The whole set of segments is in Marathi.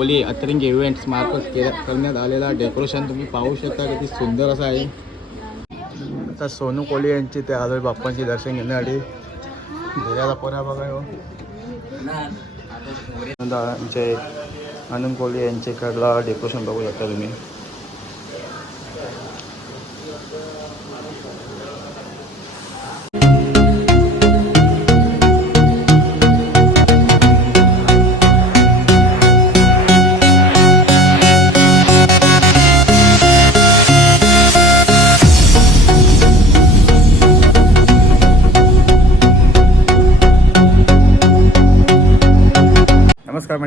खोली कोली अतरिंग इव्हेंट्स मार्फत केल्या करण्यात आलेला डेकोरेशन तुम्ही पाहू शकता किती सुंदर असं आहे. आता सोनू कोली यांची ते आलोय बाप्पांची दर्शन घेण्यासाठी देवाला पोऱ्या बघा हो. आमचे आनंद कोहली यांच्याकडला डेकोरेशन बघू शकता तुम्ही.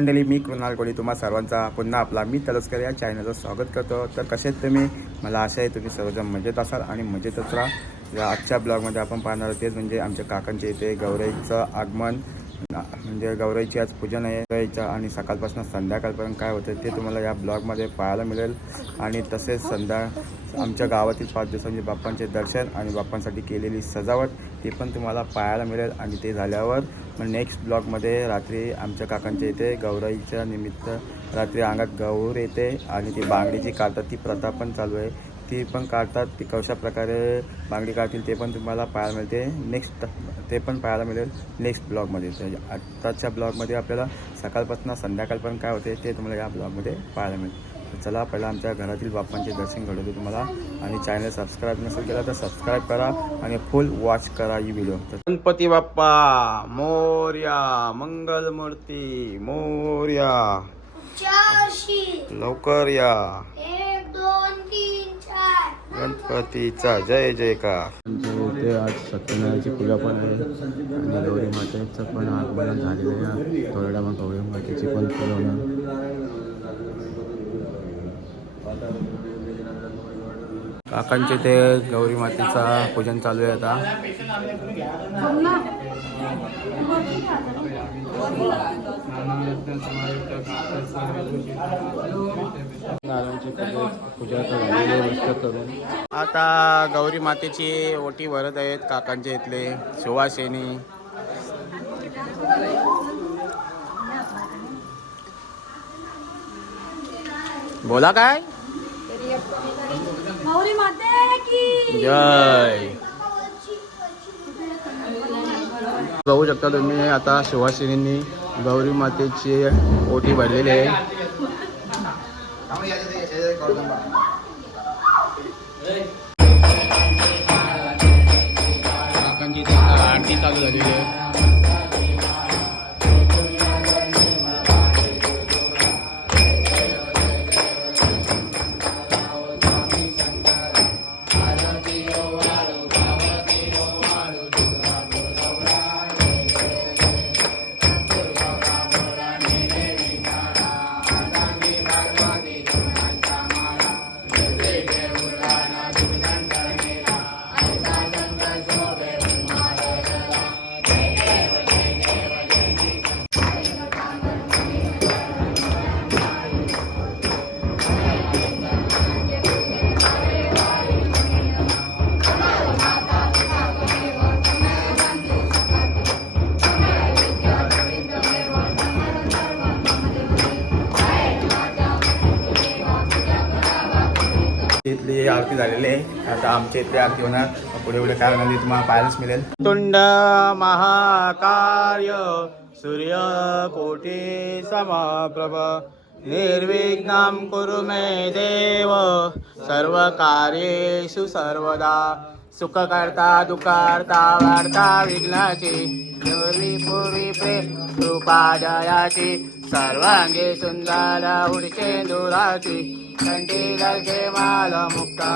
मंडळी मी कृणाल कोळी तुम्हा सर्वांचा पुन्हा आपला मी तलस्कर या चॅनलचं स्वागत करतो. तर कसे आहेत तुम्ही? मला आशा आहे तुम्ही सर्वजण मजेत असाल आणि मजेतच राहा. या आजच्या ब्लॉगमध्ये आपण पाहणार आहोत तेच म्हणजे आमच्या काकांच्या इथे गौराईचं आगमन. म्हणजे गौराईची आज पूजन आहे गौराईचं आणि सकाळपासून संध्याकाळपर्यंत काय होतं ते तुम्हाला या ब्लॉगमध्ये पाहायला मिळेल. आणि तसेच संध्या आमच्या गावातील पाच दिवसांचे बाप्पांचे दर्शन आणि बाप्पांसाठी केलेली सजावट ते पण तुम्हाला पाहायला मिळेल. आणि ते झाल्यावर मग नेक्स्ट ब्लॉगमध्ये रात्री आमच्या काकांच्या इथे गौराईच्या निमित्त रात्री अंगात गौर येते आणि ती बांगडी जी काढतात. ती प्रथा पण चालू आहे. ती पण काढतात. ती कशा प्रकारे बांगडी काढतील ते पण तुम्हाला पाहायला मिळते. नेक्स्ट ते पण पाहायला मिळेल नेक्स्ट ब्लॉगमध्ये आत्ताच्या ब्लॉगमध्ये आपल्याला सकाळपासून संध्याकाळपर्यंत काय होते ते तुम्हाला या ब्लॉगमध्ये पाहायला मिळेल. चला पहिला आमच्या घरातील बाप्पांचे दर्शन घडवतो तुम्हाला. आणि चॅनल सबस्क्राईब नसेल केला तर सबस्क्राईब करा आणि फुल वॉच करा ही व्हिडिओ गणपती बाप्पा मोर्या मंगलमूर्ती मोर्या. लवकर या. एक दोन तीन चार. गणपतीचा जय जयकार. इथे आज सत्यनारायणची पूजा पण आहे आणि गौरी मातेचं पण आगमन झालेलं आहे. थोड्या मग गौरी मातेची पण पूजा होणार. काकांचे ते गौरी मातेचा पूजन चालू आहे आता. पूजा आता करून. आता गौरी मातेची ओटी भरत आहेत काकांच्या इथले सुवासिनी बोला काय? गौरी माते की! जय! बघू शकता तुम्ही आता सुवासिनींनी गौरी मातेची ओटी भरलेली आहे. काकांची आरती चालू झालेली आहे. इथली आरती झालेली आहे. आता आमच्या इथली आरती होणार पुढे पुढे काय होणार तुम्हाला पाहायलाच मिळेल. तुंड महाकार्य सूर्य कोटी समप्रभ. निर्विघ्नं कुरु मे देव. सर्व कार्येषु सर्वदा. सुखकर्ता दुःखकर्ता वार्ता विघ्नाची. पूर्वी पूर्वी प्रेम कृपा जयाची. सर्वांगी सुंदर उडचे दुराची. कंठी लगे माल मुक्ता.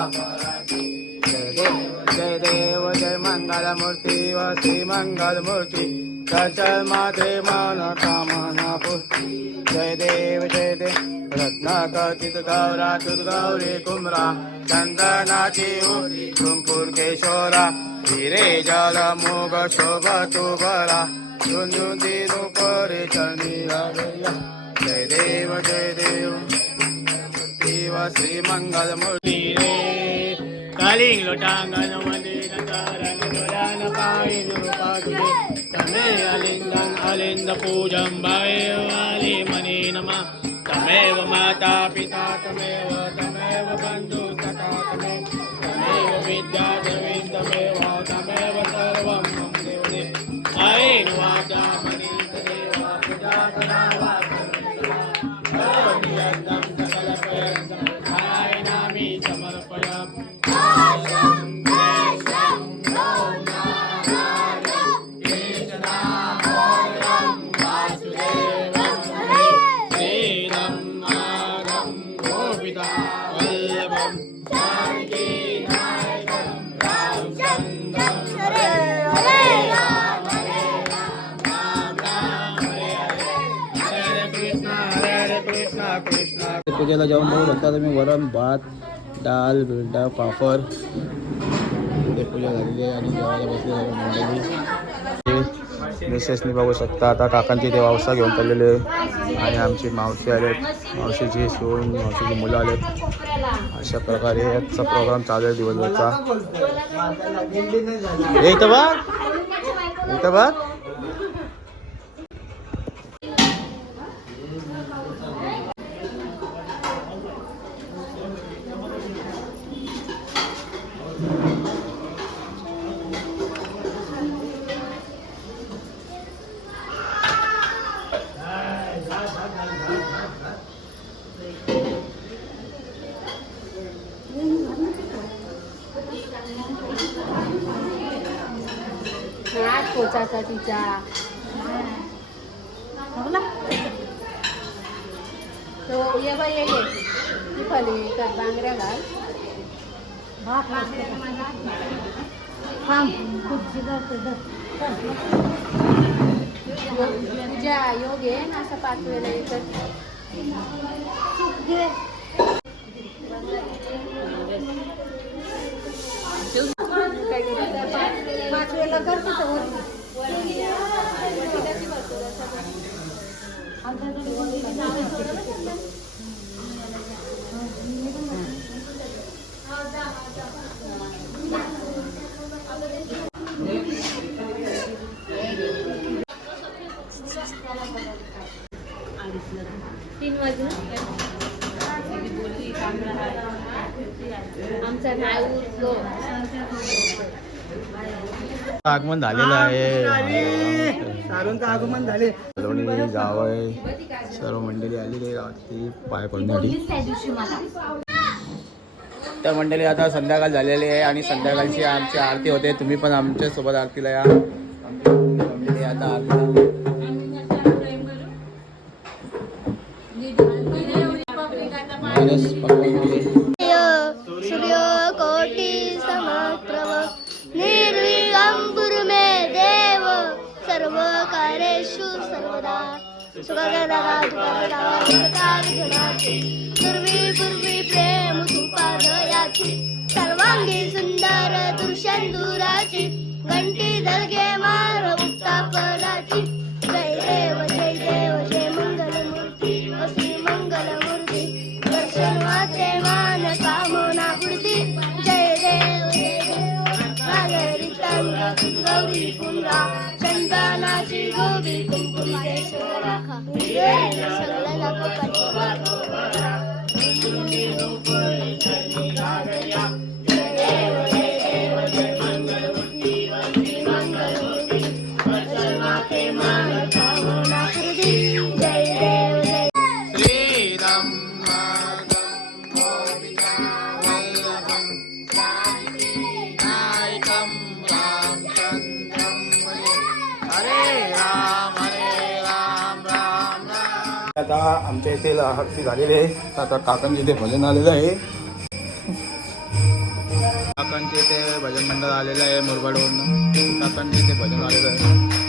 जय देव जय मंगल मूर्ती व श्री मंगल मूर्ती दर्शन माते मन कामना पूर्ती जय देव जय देव. रत्नाकथित गौरा तुद गौरी कुमरा चंदनाची ओरी कुंपूर केशोरा. हिरे जल मोग शोभ तुबरा झुंझुंदी रूपरे चरणी चंदी जय देव जय देव. શ્રી મંગલ મૂર્તિ રે કાલિંગ લોટાંગન વંદિન તારંગ ગોરાન પાઈન રૂપાગુજે તમે અલિંગન અલિંદ પૂજમ ભવે વાલી મની નમઃ તમેવ માતા પિતા તમેવ તમેવ બંધુ સખા તમે તમેવ વિદ્યા દેવી તમેવ તમેવ સર્વમ पूजेला जाऊन बघू. शकता तुम्ही वरण भात डाळ भेंडा पापड पूजा झालेली आहे आणि जेवायला बसले मिसेसनी बघू शकता आता काकांची ते वावसा घेऊन चाललेले आणि आमची मावशी आलेत. मावशीची सोन मावशीची मुलं आलेत. अशा प्रकारे याचा प्रोग्राम चालू आहे दिवसभरचा. एक बा बघ. इथं बघ. हात पोचाचा तिच्या. हो ना? तो ये बाई ये ये. ती खाली कर बांगड्या घाल. तुझ्या योग आहे ना असं पाच वेळेला करायचं? पाच वेळेला करतो तो वरती. तीन वाजून आमचा नाही उरलो आगमन झालेलं आहे. आगमन झाले. सलोनी जावय सर्व मंडळी आलेली आहे गावातली पाय पडण्यासाठी. तर मंडळी आता संध्याकाळ झालेली आहे आणि संध्याकाळची आमची आरती होते. तुम्ही पण आमच्यासोबत आरतीला या. मंडळी आता मायनस सुखगदाघनाची पूर्वी पूर्वी प्रेम सुपादयाची सर्वांगी सुंदर तू Mama. आमच्या इथे आरती झालेली आहे आता काकांच्या इथे भजन आलेलं आहे. काकांच्या इथे भजन मंडळ आलेलं आहे मुरबाडवरून. काकांच्या इथे भजन आलेलं आहे.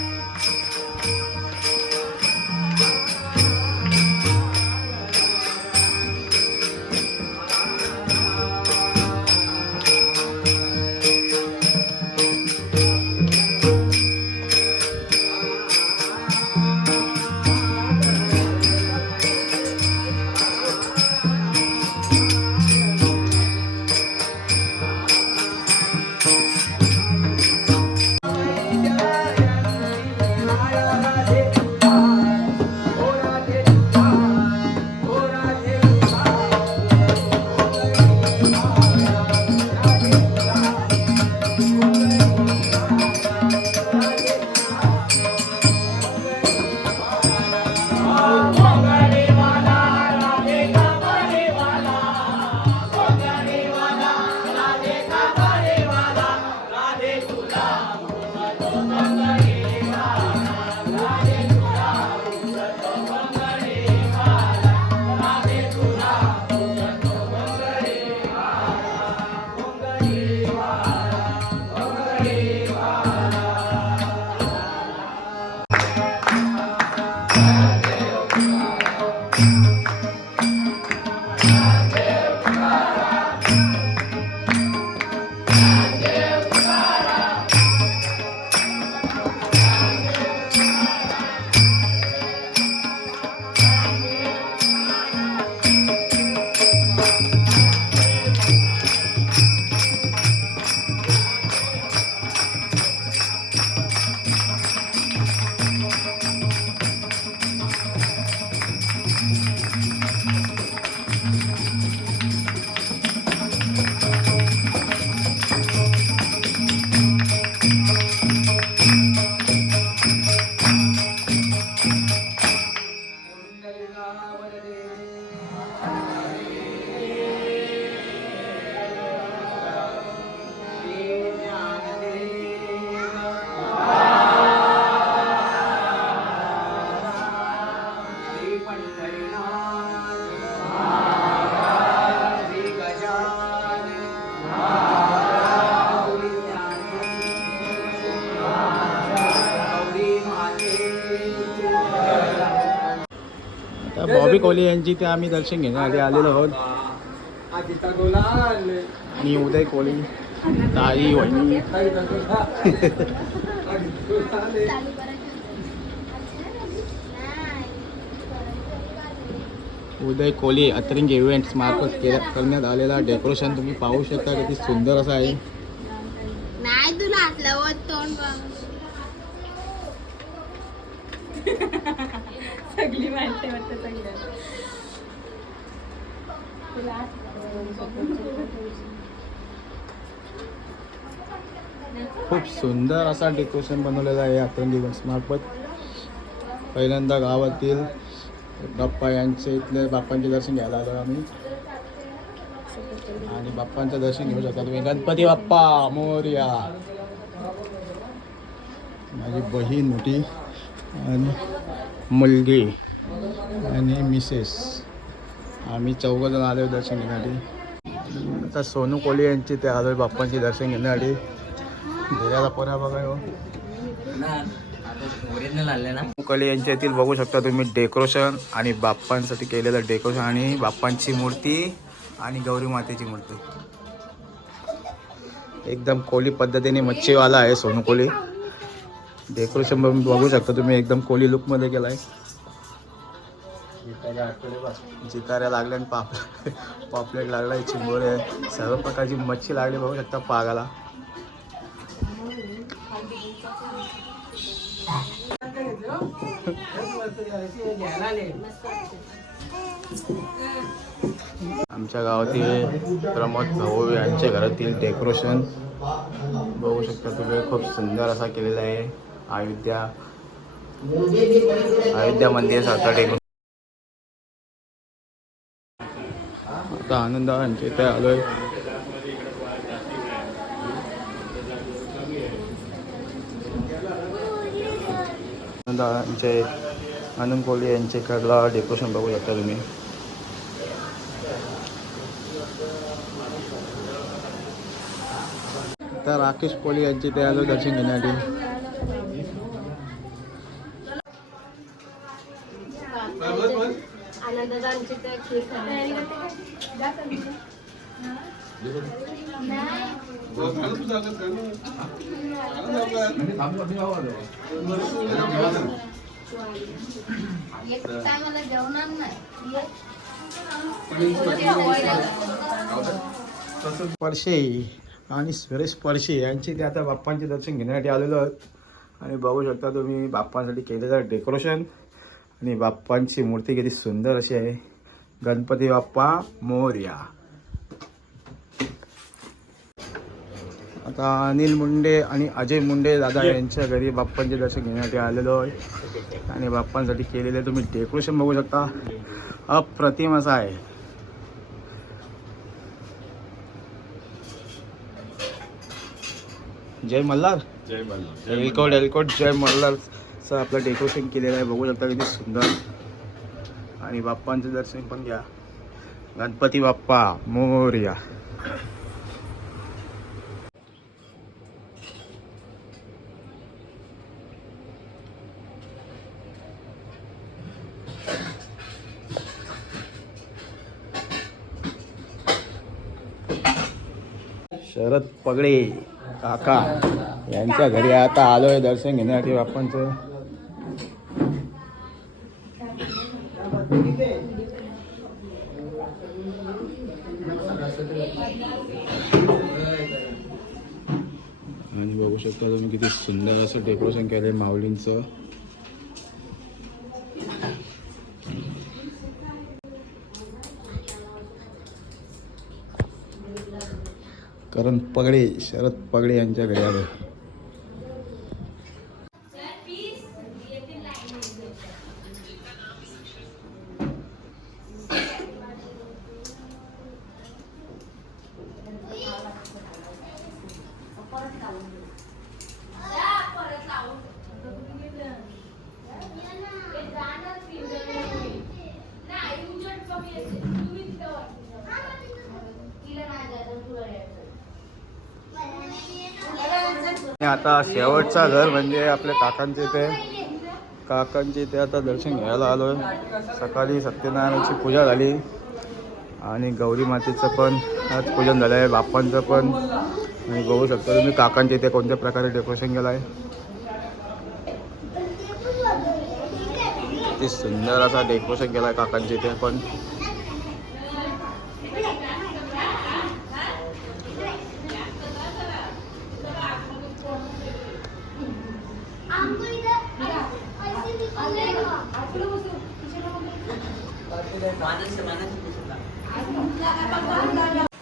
बॉबी कोहली यांची ते आम्ही दर्शन घेण्यासाठी आलेलो आहोत. आणि उदय कोहली ताई वहिनी. उदय कोहली अतरिंग इव्हेंट्स मार्फत केल्या करण्यात आलेला डेकोरेशन तुम्ही पाहू शकता. किती सुंदर असं आहे. नाही तुला तोंड सगळी माहिती वाटतं सगळ्या खूप सुंदर असा डेकोरेशन बनवलेला आहे अतरंग इव्हेंट्स मार्फत. पहिल्यांदा गावातील बाप्पा यांचे इथले बाप्पांचे दर्शन घ्यायला आलो आम्ही. आणि बाप्पांचं दर्शन घेऊ शकता तुम्ही. गणपती बाप्पा मोर्या. माझी बहीण मोठी. आणि मुलगी आणि मिसेस. आम्ही चौघजण आलो दर्शन घेण्यासाठी. आता सोनू कोली यांची ते आलोय बाप्पांची दर्शन घेण्यासाठी. धीराला पोरा बघा हो. ओरिजिनल यांच्या येथील बघू शकता तुम्ही डेकोरेशन आणि बाप्पांसाठी केलेलं डेकोरेशन आणि बाप्पांची मूर्ती आणि गौरी मातेची मूर्ती. एकदम कोली पद्धतीने मच्छीवाला आहे सोनू कोली. डेकोरेशन बघू शकता तुम्ही एकदम कोली लुकमध्ये केलाय. जिताऱ्या लागल्या आणि पाप पापलेट लागलाय चिंबोरे सर्व प्रकारची मच्छी लागली बघू शकता पागाला. आमच्या गावातील प्रमोद भाऊ यांच्या घरातील डेकोरेशन बघू शकता तुम्ही खूप सुंदर असा केलेला आहे. अयोध्या अयोध्या मंदिरासारखा डेकोरेशन आता आनंद यांच्या इथे आलोय. आनंद यांचे आनंद कोहली यांच्याकडला डेकोरेशन बघू शकता तुम्ही. तर राकेश कोहली यांचे ते आलो दर्शन घेण्यासाठी. एक जेवणार नाही परशे आणि सुरेश परशे यांचे ते आता बाप्पांचे दर्शन घेण्यासाठी आलेलो आहोत. आणि बघू शकता तुम्ही बाप्पांसाठी केलेलं डेकोरेशन. आणि बाप्पांची मूर्ती किती सुंदर अशी आहे. गणपती बाप्पा मोर्या. आता अनिल मुंडे आणि अजय मुंडे दादा यांच्या घरी बाप्पांचे दर्शन घेण्यासाठी आलेलो आहे. आणि बाप्पांसाठी केलेले तुम्ही डेकोरेशन बघू शकता. अप्रतिम असं आहे. जय मल्हार. जय मल्हार. एलकोट एलकोट जय मल्हारचं आपलं डेकोरेशन केलेलं आहे. बघू शकता किती सुंदर. आणि बाप्पांचं दर्शन पण घ्या. गणपती बाप्पा मोर्या. शरद पगडे काका यांच्या घरी आता आलोय दर्शन घेण्यासाठी बाप्पांचं. आणि बघू शकता तुम्ही किती सुंदर असं डेकोरेशन केलंय माऊलींचं. करण पगडे शरद पगडे यांच्या घड्यावर आता शेवटचा घर म्हणजे आपल्या काकांचे इथे. काकांचे इथे आता दर्शन घ्यायला आलो सकाळी सत्यनारायणाची पूजा झाली. आणि गौरी मातेचं पण आज पूजन झालं आहे बाप्पांचं पण. आणि बघू शकतो तुम्ही काकांचे इथे कोणत्या प्रकारे डेकोरेशन केलं आहे किती सुंदर असा डेकोरेशन केला आहे काकांचे इथे पण.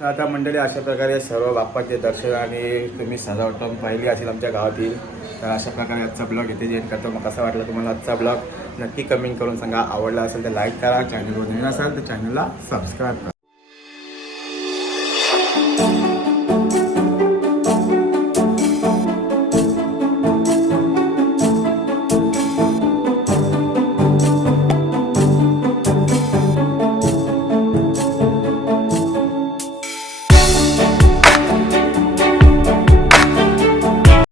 आता मंडळी अशा प्रकारे सर्व बाप्पाचे दर्शन आणि तुम्ही सजावट पाहिली असेल आमच्या गावातील तर अशा प्रकारे आजचा ब्लॉग इथे जेन करतो. मग कसा वाटला तुम्हाला आजचा ब्लॉग नक्की कमेंट करून सांगा. आवडला असेल तर लाईक करा. चॅनलवर नवीन असाल तर चॅनलला सबस्क्राईब करा.